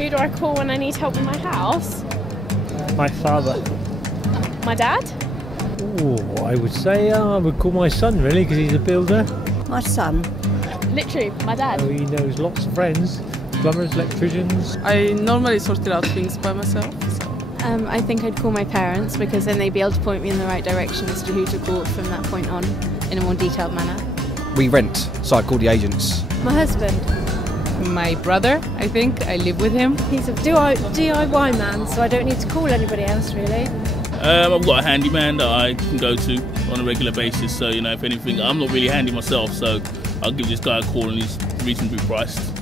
Who do I call when I need help in my house? My father. My dad? Oh, I would say I would call my son really because he's a builder. My son. Literally, my dad. So he knows lots of friends, plumbers, electricians. I normally sort out things by myself. So. I think I'd call my parents because then they'd be able to point me in the right direction as to who to call from that point on in a more detailed manner. We rent, so I call the agents. My husband. My brother, I think. I live with him. He's a DIY man, so I don't need to call anybody else really. I've got a handyman that I can go to on a regular basis, so if anything, I'm not really handy myself, so I'll give this guy a call and he's reasonably priced.